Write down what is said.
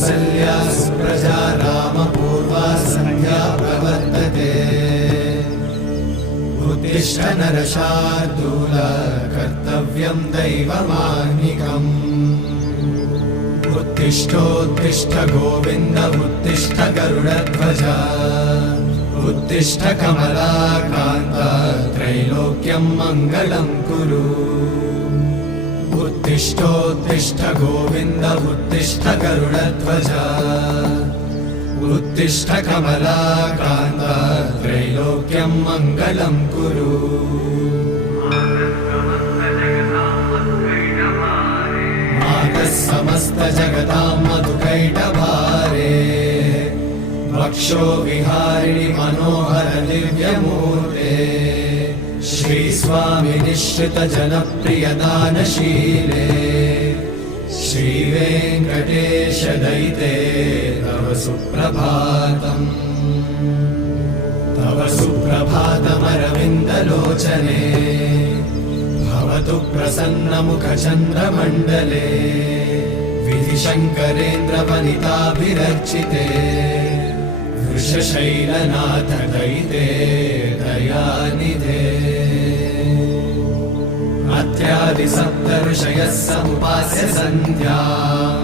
कौसल्या सुप्रजा रामपूर्वा सन्ध्या प्रवर्तते उत्तिष्ठ नरशार्दूल कर्तव्यं दैवमाह्निकम् उत्तिष्ठोत्तिष्ठ गोविन्द उत्तिष्ठ गरुडध्वज उत्तिष्ठ कमलाकान्त त्रैलोक्यं मङ्गलं कुरु उत्तिष्ठोत्तिष्ठ गोविन्द उत्तिष्ठ गरुडध्वज उत्तिष्ठ कमलाकान्त त्रैलोक्यं मङ्गलं कुरु मातः समस्त जगतां मधुकैटभारे वक्षो विहारिणि मनोहर दिव्यमूर्ते श्रीस्वामि निश्चित जनप्रिय दानशीले श्रीवेङ्कटेश दयिते तव सुप्रभातम् तव सुप्रभातमरविन्दलोचने भवतु प्रसन्नमुखचन्द्रमण्डले विधिशङ्करेन्द्रवनिताभिरर्चिते वृषशैलनाथ दयिते दयानिधे अत्यादि सप्त ऋषयः समुपास्य सन्ध्या